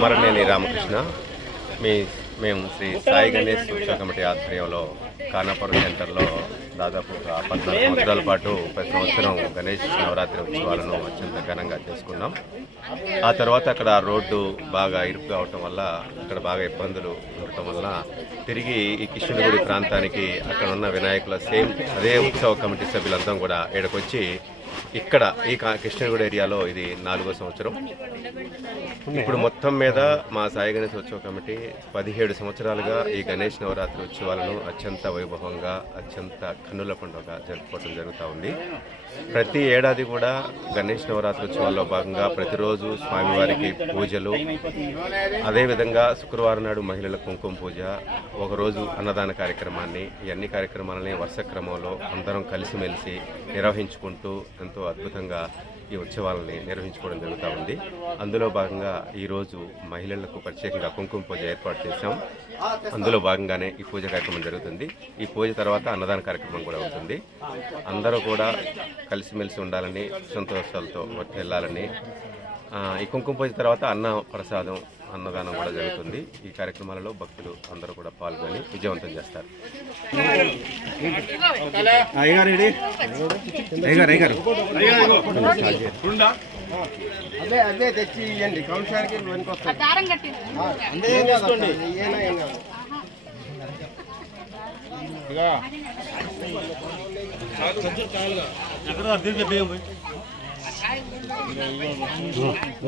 అమరనేని రామకృష్ణ. మీ మేము శ్రీ సాయి గణేష్ ఉత్సవ కమిటీ ఆధ్వర్యంలో ఖానాపురం సెంటర్లో దాదాపు ఒక పద్నాలుగు సంవత్సరాల పాటు ప్రతి సంవత్సరం గణేష్ నవరాత్రి ఉత్సవాలను అత్యంత ఘనంగా చేసుకున్నాం. ఆ తర్వాత అక్కడ రోడ్డు బాగా ఇరుకు కావటం వల్ల అక్కడ బాగా ఇబ్బందులు ఉండటం వల్ల తిరిగి ఈ కిషన్గుడి ప్రాంతానికి అక్కడ ఉన్న వినాయకుల సేమ్ అదే ఉత్సవ కమిటీ సభ్యులందరం కూడా ఇక్కడికొచ్చి ఇక్కడ ఈ కృష్ణగూడ కృష్ణగుడి ఏరియాలో ఇది నాలుగో సంవత్సరం. ఇప్పుడు మొత్తం మీద మా సాయి గణేష్ ఉత్సవ కమిటీ పదిహేడు సంవత్సరాలుగా ఈ గణేష్ నవరాత్రి ఉత్సవాలను అత్యంత వైభవంగా అత్యంత కన్నుల పండుగ జరుపుకోవడం జరుగుతూ ఉంది. ప్రతి ఏడాది కూడా గణేష్ నవరాత్రి ఉత్సవాల్లో భాగంగా ప్రతిరోజు స్వామివారికి పూజలు అదేవిధంగా శుక్రవారం నాడు మహిళల కుంకుమ పూజ ఒకరోజు అన్నదాన కార్యక్రమాన్ని ఈ అన్ని కార్యక్రమాలని వరుస క్రమంలో అందరం కలిసిమెలిసి నిర్వహించుకుంటూ ఎంతో అద్భుతంగా ఈ ఉత్సవాలని నిర్వహించుకోవడం జరుగుతూ ఉంది. అందులో భాగంగా ఈరోజు మహిళలకు ప్రత్యేకంగా కుంకుమ పూజ ఏర్పాటు చేశాం. అందులో భాగంగానే ఈ పూజ కార్యక్రమం జరుగుతుంది. ఈ పూజ తర్వాత అన్నదాన కార్యక్రమం కూడా ఉంటుంది అందరూ కూడా కలిసిమెలిసి ఉండాలని సంతోషాలతో వెళ్ళాలని ఈ కుంకుమ పూజ తర్వాత అన్న ప్రసాదం అన్నదానం కూడా జరుగుతుంది. ఈ కార్యక్రమాలలో భక్తులు అందరూ కూడా పాల్గొని విజయవంతం చేస్తారు. అయ్యగారు ఇది? అయ్యగారు అయ్యగారు. అదే అదే తెచ్చి ఇవ్వండి కంసానికి వెనుక కాదు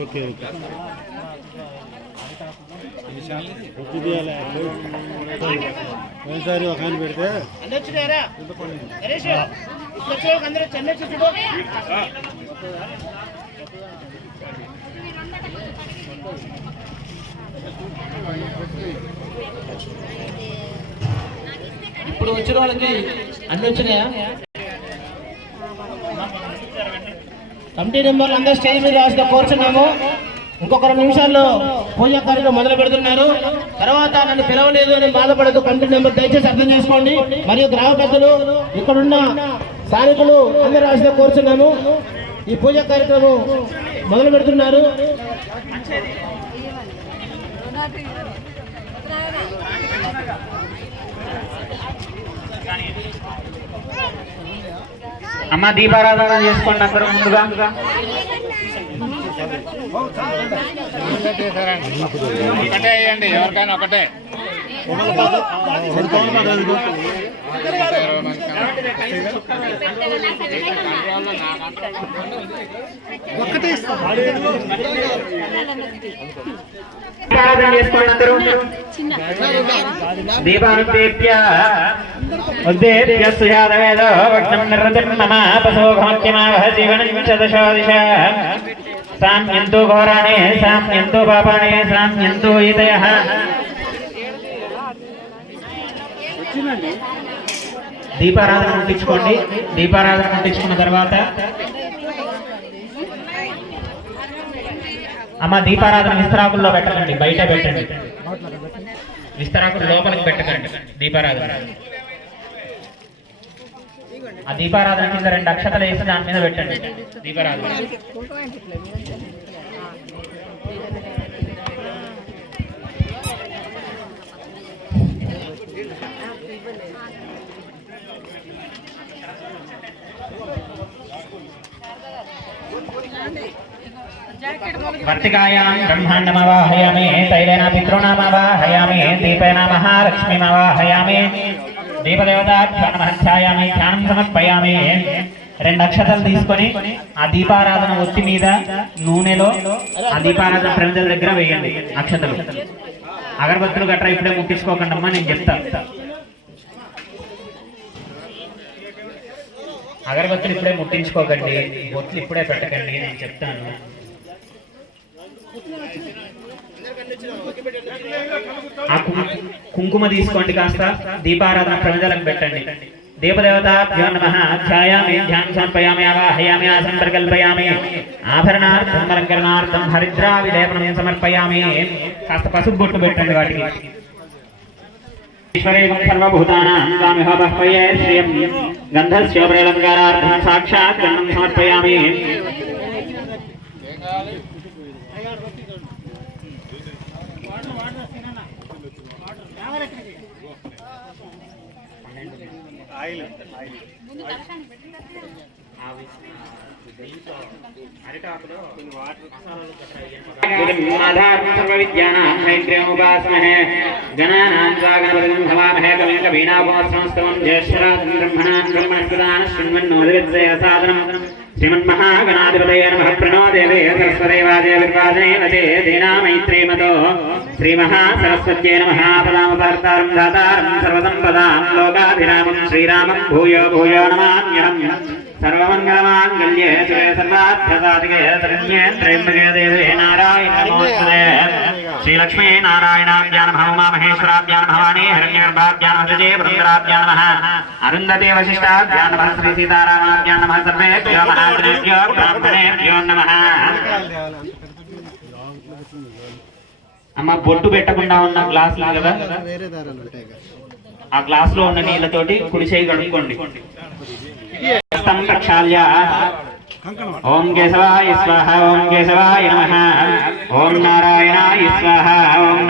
ఓకే ఓకే. ఒకసారి ఒక ఆయన పెడితే ఇప్పుడు వచ్చిన వాళ్ళకి అన్ని వచ్చినాయా? కమిటీ మెంబర్లు అందరూ స్టేజ్ మీద రాసిన కోరుచున్నాము. ఇంకొక రెండు నిమిషాల్లో పూజా కార్యక్రమం మొదలు పెడుతున్నారు. తర్వాత నన్ను పిలవలేదు అని బాధపడదు. కంటి నెంబర్ దయచేసి అర్థం చేసుకోండి. మరియు గ్రామ పెద్దలు ఇక్కడున్న స్థానికులు అందరి రాసిన కోరుచున్నాను ఈ పూజా కార్యక్రమం మొదలు పెడుతున్నారు. అమ్మ దీపారాధన చేసుకోండి అందరూ ముందుగా. ఒకటే వేయండి ఎవరికైనా ఒకటే. దీపారాధన చేసుకోండి అందరూ దీపానుద్దేప్య ఉద్దేప్య సుజాతవేదో జీవనం చదశో దిశ సామ్యంతో ఘోరాణి సామ్యంతో పాపాణి సామ్యంతో ఈతయ దీపారాధన ముట్టించుకోండి. దీపారాధన ముట్టించుకున్న తర్వాత అమ్మ దీపారాధన విస్తరాకుల్లో పెట్టకండి బయట పెట్టండి. విస్తరాకులు లోపలికి పెట్టకండి దీపారాధన ఆ దీపారాధన కింద రెండు అక్షతలు వేసి దాని మీద పెట్టండి. దీపారాధన. వర్తికాయాం బ్రహ్మాండమవాహయామి తైలేన పితॄణామవాహయామి దీపేన మహాలక్ష్మీమవాహయామి. దీపదేవతాభ్యో ధ్యానం సమర్పయామి. రెండు అక్షతలు తీసుకొని ఆ దీపారాధన ఒత్తి మీద నూనెలో ఆ దీపారాధన ప్రమిదల దగ్గర వేయండి అక్షతలు. అగరబత్తులు గట్రా ఇప్పుడే ముట్టించుకోకండి అమ్మా నేను చెప్తా. అగరబత్తులు ఇప్పుడే ముట్టించుకోకండి బొట్లు ఇప్పుడే పెట్టకండి నేను చెప్తాను. ఆ కుంకుమ తీసుకోండి కాస్త దీపారాధన ప్రమిదలకు పెట్టండి. దేవదేవతాభ్యో నమ ధ్యాయామి ధ్యాన సమర్పయామి ఆవాహయామి ఆసనం ప్రకల్పయామి ఆభరణార్థం అలంకరణార్థం హరిద్రావి దేవనం సమర్పయామి. కాస్త పసుపు బొట్టు పెట్టండి వాటికి. ఈశ్వరేకం సర్వభూతానాం స్వామిహోపహ్వయే శ్రియం గంధస్యోపరేలంకారార్థం సాక్షాత్ గంధం సమర్పయామి. ఆయిల్. ఆయిల్ విద్యానాథైత్ర్యముపాసమహే జనానాం సాగనపదం భవామహే కవిం కవీనాభోత్సవం జ్యేష్ఠరాజం బ్రహ్మణాన్ బ్రహ్మణస్పదాన శృణ్వన్నోదివిద్రయ సాధనం श्रीमन्महागणाधिपतये नमः प्रणो देवे सरस्वदेवादे विर्वादने दीना मैत्री मतो श्रीमहासरस्वत्यै नमः पदामपार्तारं दातारं सर्वसम्पदां लोकाभिरामं श्रीरामं भूयो भूयो नमाम्यहम् सर्वमङ्गलमाङ्गल्ये शिवे सर्वार्थसाधिके शरण्ये त्र्यम्बके देवे नारायण नमोस्तुते श्रीलक्ष्मी नारायणाभ्यां नमः उमामहेश्वराभ्यां नमः वाणी हिरण्यगर्भाभ्यां नमः जये वृन्दराभ्यां नमः अरुन्धते वसिष्ठाभ्यां नमः श्री सीतारामाभ्यां नमः सर्वेभ्यो महाजनेभ्यो ब्राह्मणेभ्यो नमः అమ్మ బొట్టు పెట్టకుండా ఉన్న గ్లాసులు కదా వేరే దారాలు ఉంటాయి కదా ఆ గ్లాస్ లో ఉన్న నీళ్ళతోటి కుడి చేయి కడుక్కోండి तं प्रक्षाल्य केशवाय स्वाहा ओम केशवाय नमः। ओम नारायणाय स्वाहा ओम